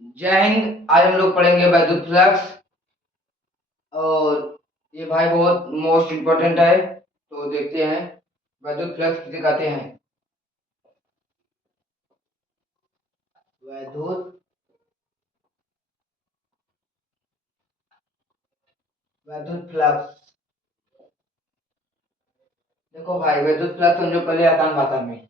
जय हिंद। आज हम लोग पढ़ेंगे वैद्युत फ्लक्स। और ये भाई बहुत मोस्ट इम्पोर्टेंट है, तो देखते हैं वैद्युत फ्लक्स किसे कहते हैं। वैद्युत वैद्युत फ्लक्स, देखो भाई वैद्युत फ्लक्स समझो पहले आसान भाषा में।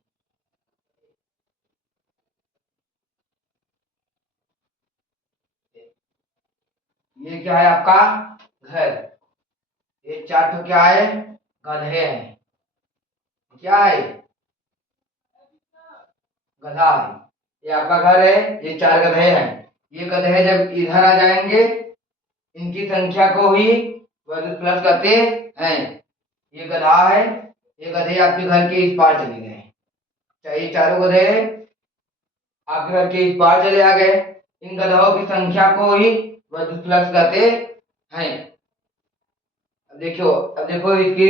ये क्या है आपका घर। ये चार ठो क्या है, गधे हैं। क्या है, गधा है। ये आपका घर है, ये चार गधे हैं। ये गधे जब इधर आ जाएंगे, इनकी संख्या को ही वैद्युत फ्लक्स कहते हैं। ये गधा है, ये गधे आपके घर के इस पार चले गए। चाहिए चारों गधे आपके घर के इस पार चले आ गए। इन गधाओं की संख्या को ही वैद्युत फ्लक्स कहते हैं। अब देखो इसकी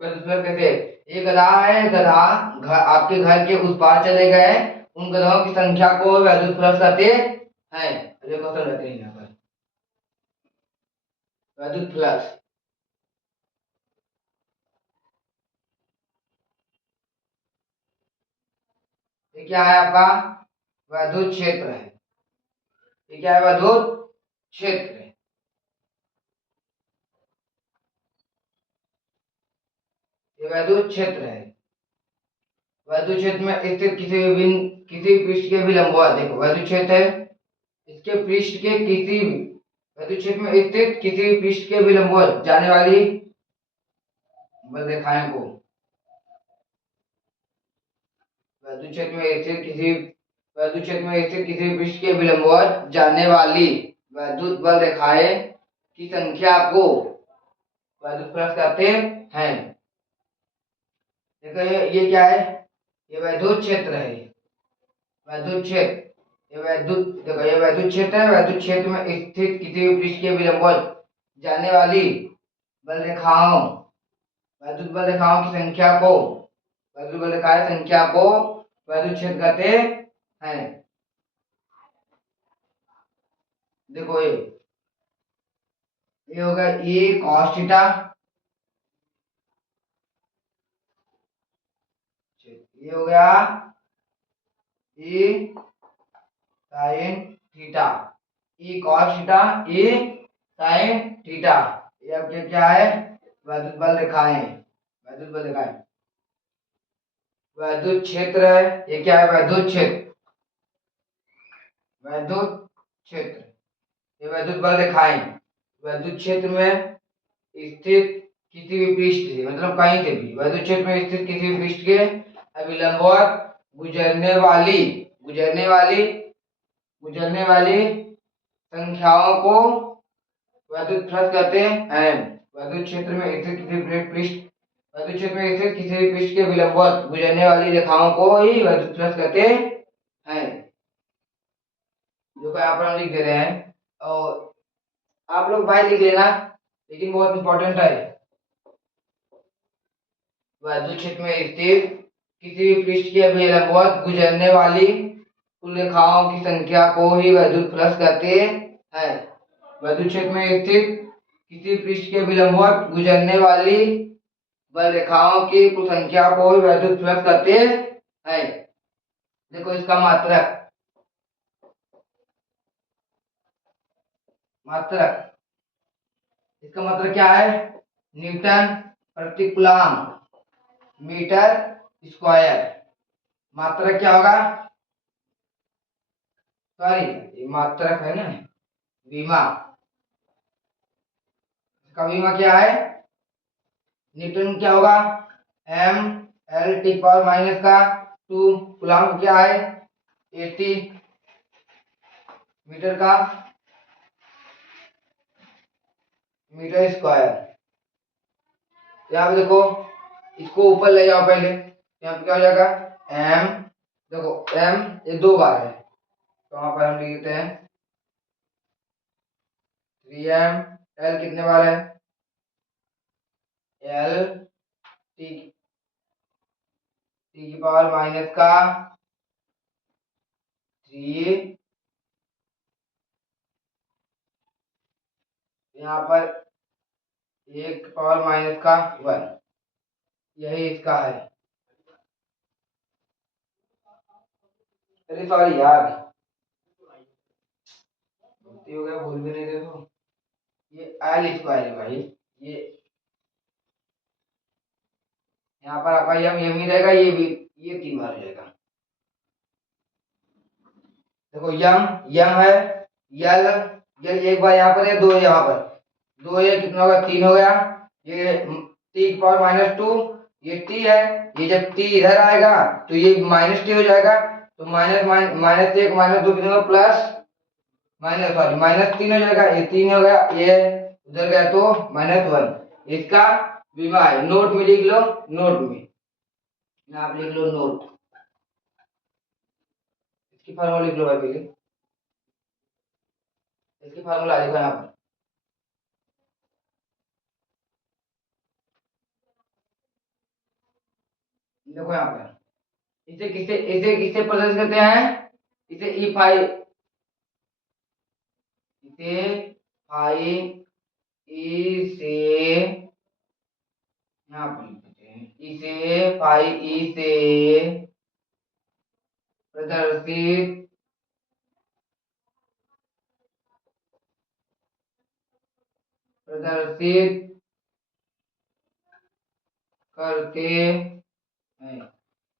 वैद्युत फ्लक्स कैसे है। ये गधा है, गधा आपके घर के उस पार चले गए। उन गधाओं की संख्या को वैद्युत फ्लक्स कहते हैं। देखो समझाते हैं यहाँ पर वैद्युत फ्लक्स। ये क्या है आपका वैद्युत क्षेत्र है। ये क्या है, वैद्युत क्षेत्र है। ये वैद्युत क्षेत्र है। वैद्युत क्षेत्र में स्थित किसी पृष्ठ के भी लंबवत, देखो वैद्युत क्षेत्र है, इसके पृष्ठ के किसी भी वैद्युत क्षेत्र में स्थित किसी पृष्ठ के भी लंबवत जाने वाली बल रेखाएं को वैद्युत क्षेत्र में स्थित किसी वैद्युत क्षेत्र में स्थित किसी पृष्ठ के विलंबवत जाने वाली वैद्युत बल रेखाएं की संख्या को वैद्युत फ्लक्स कहते हैं। देखो ये क्या है, ये वैद्युत क्षेत्र है। वैद्युत क्षेत्र, ये वैद्युत देखो ये वैद्युत क्षेत्र है। वैद्युत क्षेत्र में स्थित किसी भी पृष्ठ के विलंबवत जाने वाली बल रेखाओं वैद्युत बल रेखाओं की संख्या को वैद्युत बल रेखाएं संख्या को वैद्युत क्षेत्र कहते हैं। देखो ये होगा ए कॉस थीटा, ये हो गया A sine theta. E cos theta, E sine theta. ये आपके क्या है, वैद्युत बल रेखाएं। वैद्युत बल रेखाएं, वैद्युत क्षेत्र है। ये क्या है, वैद्युत क्षेत्र। वैद्युत क्षेत्र, ये वैद्युत बल रेखाएं वैद्युत क्षेत्र में स्थित किसी भी पृष्ठ से, मतलब कहीं से भी वैद्युत क्षेत्र में स्थित किसी भी पृष्ठ के अभिलंबवत गुजरने वाली गुजरने वाली गुजरने वाली संख्याओं को वैद्युत फ्लक्स कहते हैं। वैद्युत क्षेत्र में स्थित किसी पृष्ठ वैद्युत क्षेत्र में स्थित किसी भी पृष्ठ के विलंबवत गुजरने वाली रेखाओं को ही वैद्युत फ्लक्स कहते हैं। जो यहाँ पर हम लिख दे रहे हैं, और आप लोग भाई लिख लेना, लेकिन बहुत इंपॉर्टेंट है। वैद्युत क्षेत्र में स्थित किसी भी पृष्ठ के लंबवत गुजरने वाली कुल रेखाओं की संख्या को ही वैद्युत फ्लक्स कहते हैं। वैद्युत क्षेत्र में स्थित किसी पृष्ठ के विलंबवत गुजरने वाली बल रेखाओं की कुल संख्या को ही वैद्युत फ्लक्स कहते हैं। देखो इसका मात्रक मात्रक इसका मात्रक क्या है, न्यूटन प्रति कूलम मीटर स्क्वायर। मात्रक क्या होगा, सॉरी मात्रक है ना, विमा। इसका विमा क्या है, न्यूटन क्या होगा, M L T power minus का 2, कूलम क्या है 80 मीटर का मीटर स्क्वायर। यहाँ पे देखो, इसको ऊपर ले जाओ पहले, यहाँ पे क्या हो जाएगा, एम, देखो एम ये 2 बार है, तो वहां पर हम लिख देते हैं 3m। एल कितने बार है, एल टी टी की पावर माइनस का 3, यहाँ पर 1⁻⁻1, यही इसका है। अरे सॉरी यार, गलती हो गया, भूल भी नहीं रहे तो। ये L² है भाई। ये यहाँ पर आपका यम यम ही रहेगा, ये भी, ये 3 बार रहेगा। देखो यम यम है, यल यल एक बार यहाँ पर है, 2 यहाँ पर, 2 ये कितना होगा, 3 हो गया। ये t⁻², ये t है, ये जब t इधर आएगा तो ये -t हो जाएगा, तो -1 -2 कितना होगा, प्लस माइनस, सॉरी -3 हो जाएगा, ये 3 हो गया, ये उधर गया तो -1। इसका बीमा है, नोट में लिख लो, नोट में यहाँ पे लिख लो नोट, इसकी फार्मूला लिख लो भाई पहले, इसकी फार्मूला देखो यहाँ पर। देखो यहाँ पर, इसे प्रदर्शित करते हैं, इसे ई फाई, इसे फाई ई से, यहाँ पर लिख देते हैं, इसे फाई ई से प्रदर्शित करते हैं,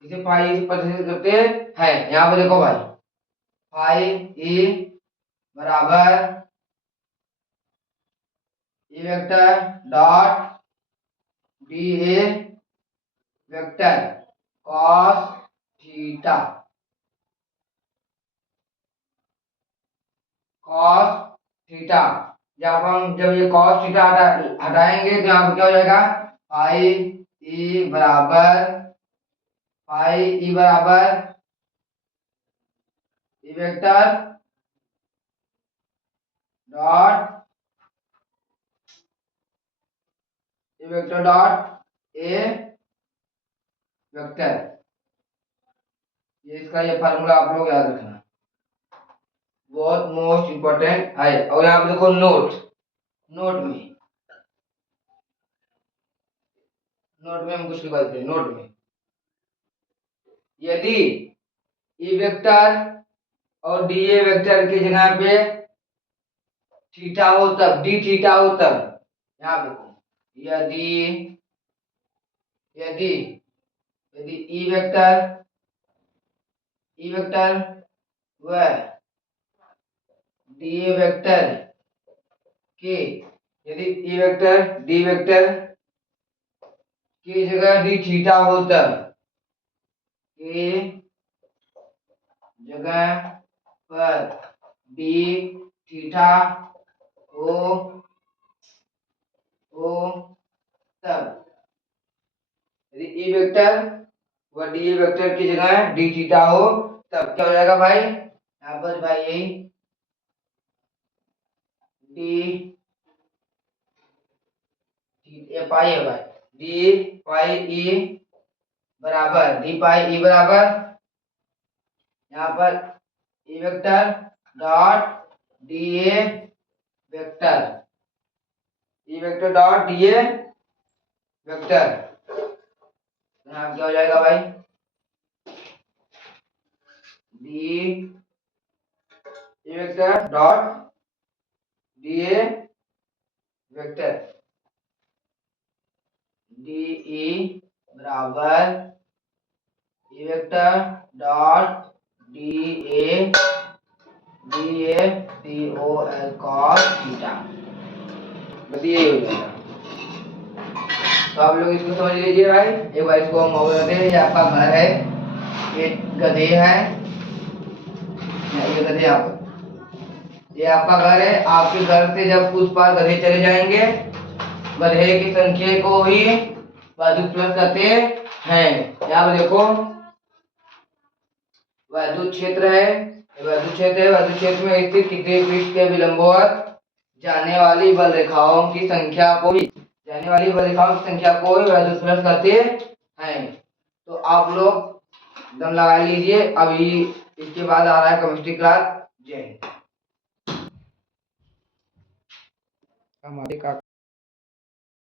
इसे फाई से प्रदर्शित करते हैं। यहाँ पर देखो भाई, फाई ई बराबर E vector dot d A vector cos theta, cos theta. जब ये कॉस थीटा हटाएंगे तो यहाँ पर क्या हो जाएगा, फाई ई बराबर E vector dot A vector, ये इसका ये फार्मूला आप लोग याद रखना, बहुत मोस्ट इंपॉर्टेंट है। और यहाँ पे देखो नोट, नोट में हम कुछ लिखा देते हैं, नोट में यदि ई वेक्टर और डी ए वेक्टर की जगह पे थीटा हो तब, डी थीटा हो तब, यहाँ देखो, यदि यदि यदि ई वेक्टर व डी ए वेक्टर के, यदि ई वेक्टर डी वेक्टर की जगह डी थीटा हो तब, के जगह पर डी थीटा हो तब, यदि ई वेक्टर व डी वेक्टर की जगह डी थीटा हो तब क्या हो जाएगा भाई, यहाँ पर भाई यही डी पाई है भाई, डी पाई ई बराबर यहाँ पर E vector dot d A vector, यहाँ क्या हो जाएगा भाई, d A vector dot d A vector, d E बराबर E vector dot d A d O L cos theta, बस ये हो जाएगा। तो आप लोग इसको समझ लीजिए भाई, एक बार इसको हम और दे, ये आपका घर है, ये गधे हैं, ये गधे यहाँ पर, ये आपका घर है, आपके घर से जब उस पार गधे चले जाएंगे, गधे की संख्या को ही वैद्युत प्लस करते हैं। यहाँ पर देखो वैद्युत क्षेत्र है, वैद्युत क्षेत्र में स्थित किसी पृष्ठ के विलंबवत जाने वाली बल रेखाओं की संख्या को ही वैद्युत प्लस करते हैं। तो आप लोग दम लगा लीजिए, अभी इसके बाद आ रहा है केमिस्ट्री क्लास। जय हिंद। हमारे